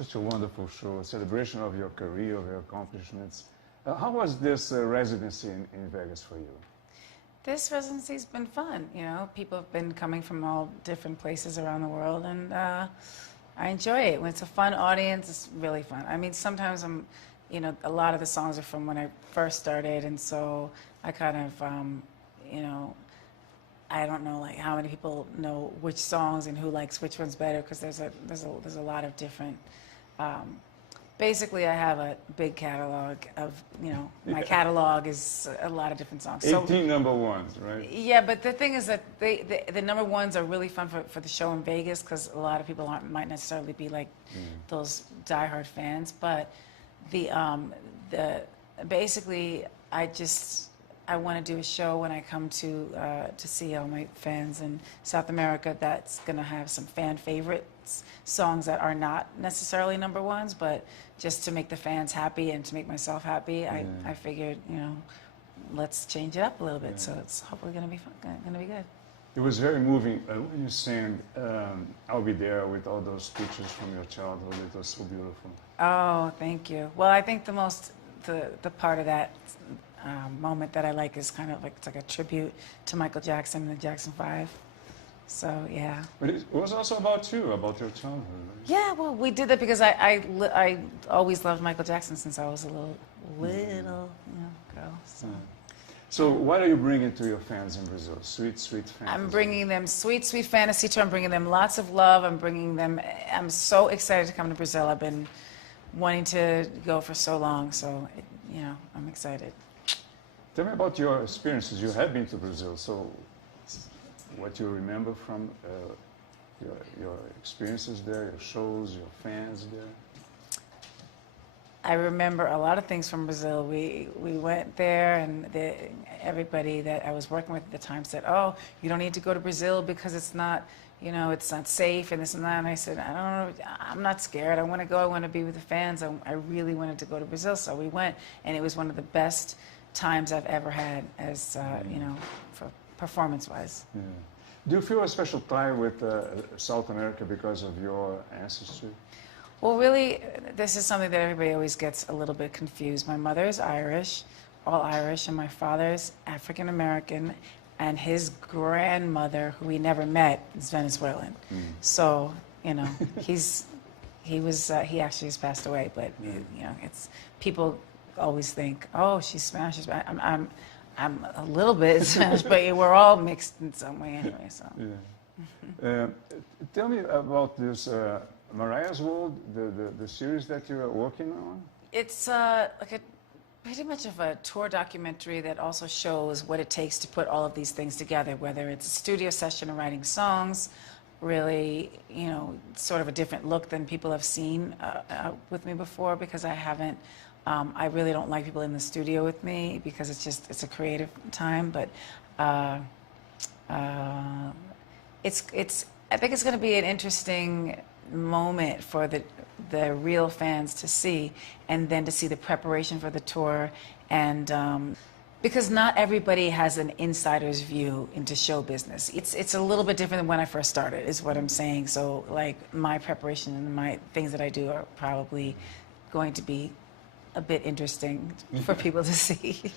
Such a wonderful show, a celebration of your career, of your accomplishments. How was this residency in Vegas for you? This residency's been fun. You know, people have been coming from all different places around the world, and I enjoy it. When it's a fun audience, it's really fun. I mean, sometimes you know, a lot of the songs are from when I first started, and so I kind of, you know, I don't know like how many people know which songs and who likes which ones better, because there's a lot of different. Basically, I have a big catalog of, you know, my catalog is a lot of different songs. 18 number ones, right? Yeah, but the thing is that the number ones are really fun for the show in Vegas, because a lot of people might necessarily be like those diehard fans. But basically, I want to do a show when I come to see all my fans in South America that's going to have some fan favorites, songs that are not necessarily number ones, but just to make the fans happy and to make myself happy. I figured, you know, let's change it up a little bit. So it's hopefully going to be fun, going to be good. It was very moving when you sang "I'll Be There" with all those pictures from your childhood. It was so beautiful. Oh, thank you. Well, I think the part of that moment that I like is kind of like, it's like a tribute to Michael Jackson and the Jackson 5. So, yeah. But it was also about you, about your childhood, right? Yeah, well, we did that because I always loved Michael Jackson since I was a little you know, girl. So. So what are you bringing to your fans in Brazil? Sweet, sweet fantasy. I'm bringing them sweet, sweet fantasy tour. I'm bringing them lots of love. I'm so excited to come to Brazil. I've been wanting to go for so long, so, you know, I'm excited. Tell me about your experiences. You have been to Brazil, so what you remember from your experiences there, your shows, your fans there? I remember a lot of things from Brazil. We went there, and everybody that I was working with at the time said, "Oh, you don't need to go to Brazil because it's not, you know, it's not safe and this and that." And I said, "I don't know. I'm not scared. I want to go. I want to be with the fans. I really wanted to go to Brazil." So we went, and it was one of the best times I've ever had, as you know, for performance-wise. Yeah. Do you feel a special tie with South America because of your ancestry? Well, really, this is something that everybody always gets a little bit confused. My mother is Irish, all Irish, and my father's African American, and his grandmother, who we never met, is Venezuelan. So, you know, he actually has passed away, but you know, it's people always think, "Oh, she's Spanish." I'm a little bit Spanish, but we're all mixed in some way anyway. So. Yeah. Tell me about this Mariah's World, the series that you are working on. It's like pretty much of a tour documentary that also shows what it takes to put all of these things together, whether it's a studio session or writing songs. Really, you know, sort of a different look than people have seen with me before, because I haven't. I really don't like people in the studio with me because it's a creative time, but I think it's going to be an interesting moment for the real fans to see, and then to see the preparation for the tour, and because not everybody has an insider's view into show business. It's a little bit different than when I first started, is what I'm saying. So like my preparation and my things that I do are probably going to be a bit interesting for people to see.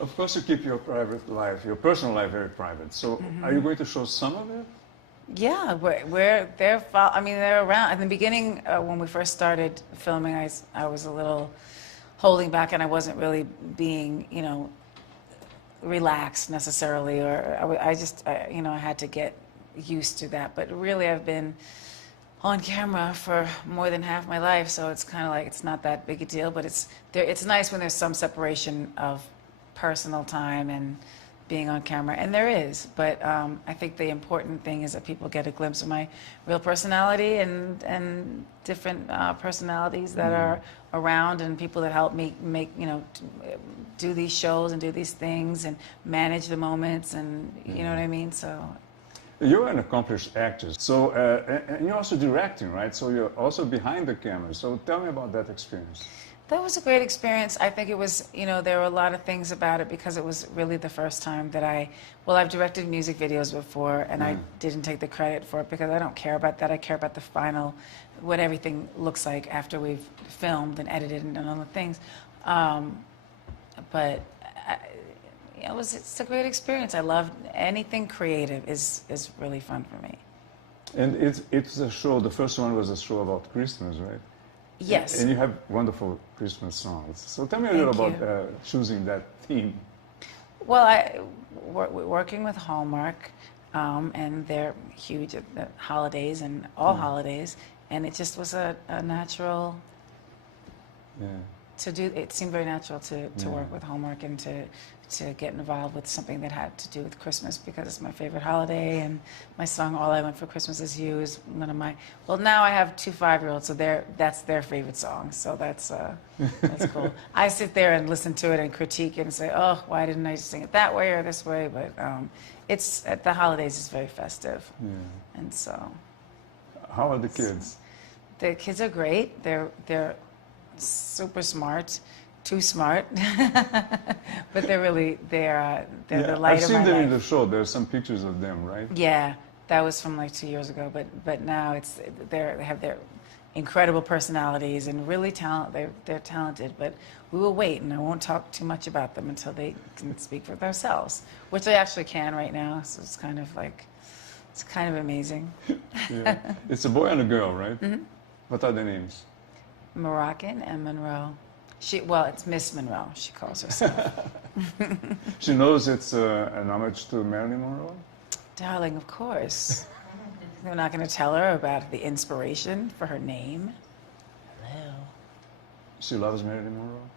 Of course, you keep your private life, your personal life, very private. So, are you going to show some of it? Yeah, they're around. In the beginning, when we first started filming, I was a little holding back, and I wasn't really being, you know, relaxed necessarily, or you know, I had to get used to that. But really, I've been on camera for more than half my life, so it's kind of like it's not that big a deal. But it's nice when there's some separation of personal time and being on camera, and there is. But I think the important thing is that people get a glimpse of my real personality and different personalities that are around, and people that help me make, you know, do these shows and do these things and manage the moments, and you know what I mean. So. You're an accomplished actress, so and you're also directing, right? So you're also behind the camera. So tell me about that experience. That was a great experience. I think it was, you know, there were a lot of things about it because it was really the first time that I've directed music videos before, and I didn't take the credit for it because I don't care about that. I care about the final, what everything looks like after we've filmed and edited and done all the things. But it's a great experience. I love anything creative is really fun for me. And it's a show, the first one was a show about Christmas, right? Yes. And you have wonderful Christmas songs. So tell me a little about choosing that theme. Well, we're working with Hallmark, and they're huge at the holidays and all holidays, and it just was a natural to do. It seemed very natural to work with Hallmark and to get involved with something that had to do with Christmas because it's my favorite holiday, and my song "All I Want for Christmas Is You" is one of my. Well, now I have 2 5-year-olds, so that's their favorite song. So that's cool. I sit there and listen to it and critique it and say, "Oh, why didn't I sing it that way or this way?" But it's at the holidays. It's very festive, and so. How are the kids? The kids are great. They're super smart. Too smart, but they're the light of my life. I've seen them in the show. There's some pictures of them, right? Yeah, that was from like 2 years ago. But now they have their incredible personalities and really they're talented. But we will wait, and I won't talk too much about them until they can speak for themselves, which they actually can right now. So it's kind of amazing. Yeah. It's a boy and a girl, right? Mm-hmm. What are their names? Moroccan and Monroe. It's Miss Monroe, she calls herself. She knows it's an homage to Marilyn Monroe? Darling, of course. We're not going to tell her about the inspiration for her name. Hello. She loves Marilyn Monroe?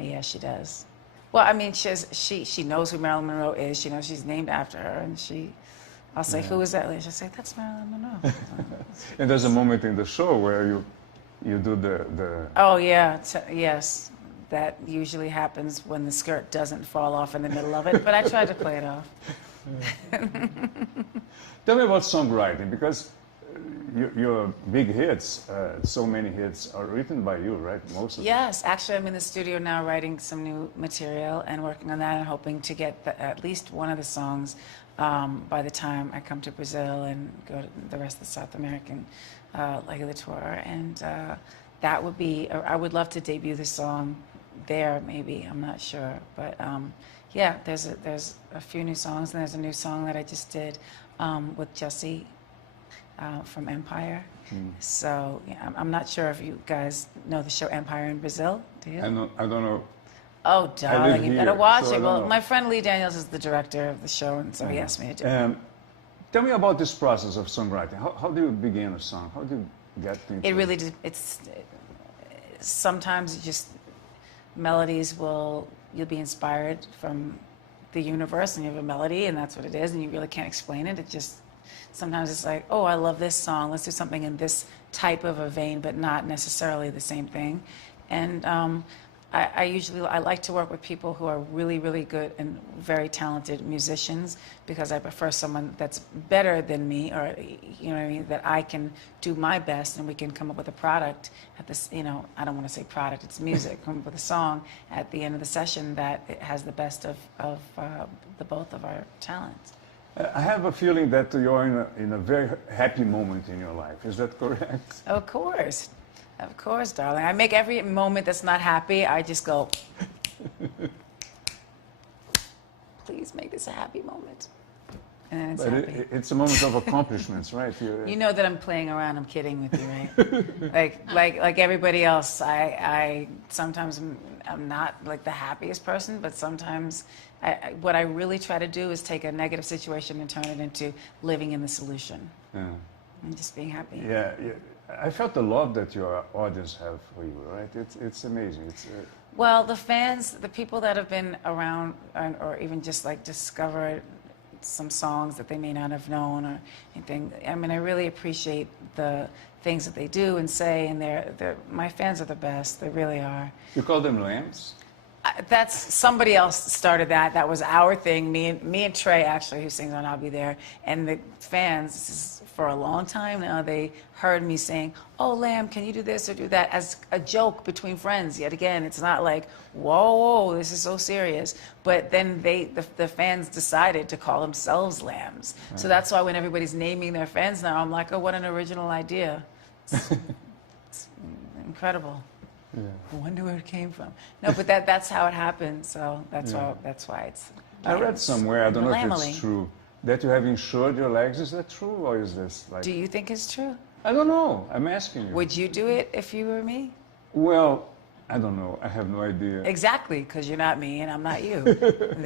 Yeah, she does. Well, I mean, she knows who Marilyn Monroe is. She knows she's named after her, and I'll say, who is that? She'll say, that's Marilyn Monroe. And there's a moment in the show where you do the... Oh, yeah. Yes. That usually happens when the skirt doesn't fall off in the middle of it, but I try to play it off. Tell me about songwriting, because your big hits, so many hits, are written by you, right? Most of them. Yes. Actually, I'm in the studio now writing some new material and working on that and hoping to get at least one of the songs by the time I come to Brazil and go to the rest of the South American leg of the tour. And that would be, I would love to debut the song there, maybe. I'm not sure. But yeah, there's a few new songs, and there's a new song that I just did with Jesse from Empire. So yeah, I'm not sure if you guys know the show Empire in Brazil. Do you? I don't know. Oh, darling, you better watch so it. Well, my friend Lee Daniels is the director of the show, and so he asked me to do it. Tell me about this process of songwriting. How do you begin a song? How do you get into it? Really, sometimes just melodies you'll be inspired from the universe, and you have a melody, and that's what it is, and you really can't explain it. It just, sometimes it's like, oh, I love this song. Let's do something in this type of a vein, but not necessarily the same thing. And I like to work with people who are really, really good and very talented musicians, because I prefer someone that's better than me, or, you know what I mean, that I can do my best and we can come up with a product at this, you know, I don't want to say product, it's music, come up with a song at the end of the session that it has the best of the both of our talents. I have a feeling that you're in a very happy moment in your life. Is that correct? Of course. Of course, darling. I make every moment that's not happy, I just go, please make this a happy moment. And then it's happy. It's a moment of accomplishments, right? You know that I'm playing around, I'm kidding with you, right? like everybody else, I sometimes I'm not like the happiest person, but sometimes what I really try to do is take a negative situation and turn it into living in the solution. Yeah. And just being happy. Yeah. I felt the love that your audience have for you, right? It's amazing. Well, the fans, the people that have been around, or even just like discovered some songs that they may not have known or anything. I mean, I really appreciate the things that they do and say, and my fans are the best. They really are. You call them lambs? That's somebody else started that. That was our thing. Me and Trey, actually, who sings on "I'll Be There," and the fans. This is for a long time now, they heard me saying, "Oh, Lamb, can you do this or do that?" as a joke between friends. Yet again, it's not like, whoa, this is so serious. But then the fans decided to call themselves Lambs. So that's why when everybody's naming their fans now, I'm like, oh, what an original idea. It's incredible. Yeah. I wonder where it came from. No, but that's how it happened. So that's why it's. I read somewhere, I don't know if Lamely. it's true, that you have insured your legs. Is that true, or is this like? Do you think it's true? I don't know. I'm asking you. Would you do it if you were me? Well, I don't know. I have no idea. Exactly, because you're not me and I'm not you.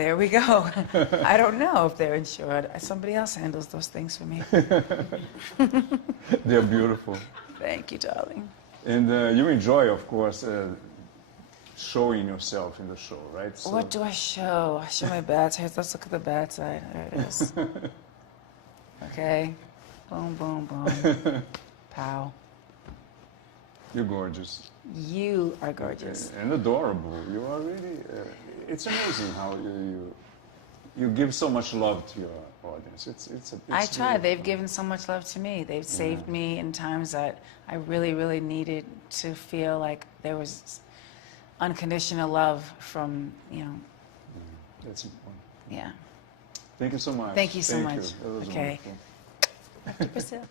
There we go. I don't know if they're insured. Somebody else handles those things for me. They're beautiful. Thank you, darling. And you enjoy, of course, showing yourself in the show, right? So, What do I show? I show my bad side. Let's look at the bad side. There it is. Okay. Boom, boom, boom. Pow. you're gorgeous. You are gorgeous. And adorable. You are really. It's amazing how you give so much love to your audience. It's I try. really They've fun. given so much love to me. They've saved me in times that I really, really needed to feel like there was unconditional love from, That's important. yeah. Thank you so much. Thank you so much. That was Okay. wonderful. Back to Brazil.